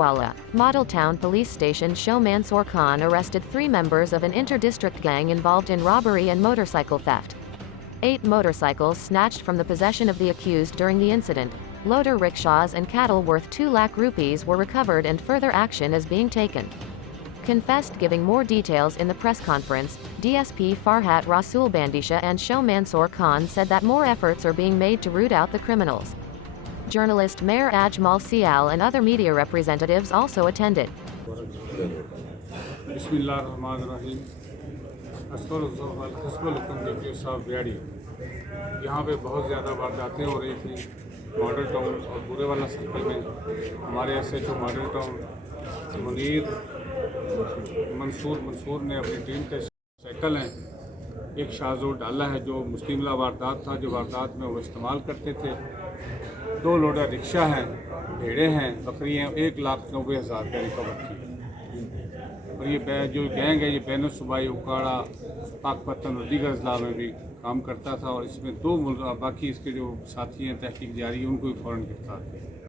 Burewala, Model Town Police Station Show Mansoor Khan arrested 3 members of an inter-district gang involved in robbery and motorcycle theft. 8 motorcycles snatched from the possession of the accused during the incident. Loader rickshaws and cattle worth 2 lakh rupees were recovered and further action is being taken. Confessed. Giving more details in the press conference, DSP Farhat Rasool Bandisha and Show Mansoor Khan said that more efforts are being made to root out the criminals. Journalist Mayor Ajmal Sial and other media representatives also attended. यहाँ पे बहुत ज़्यादा वारदातें हो रही थी model town और Burewala circle में। हमारे SHO मॉडल टाउन मंसूर ने अपनी टीम के साइकिल हैं, एक शाहजोर डाला है जो मुस्लिमला वारदात था, जो वारदात में वो इस्तेमाल करते थे। 2 लोडर रिक्शा हैं, भेड़े हैं, बकरियाँ 1,90,000 का रिकवर की। और ये जो गैंग है ये बैन सूबाई उकाड़ा पाकपतन और दीगर अजला में भी काम करता था और इसमें 2 बाकी इसके जो साथी हैं तहकीक जारी है उनको भी फ़ौरन गिरफ्तार किया।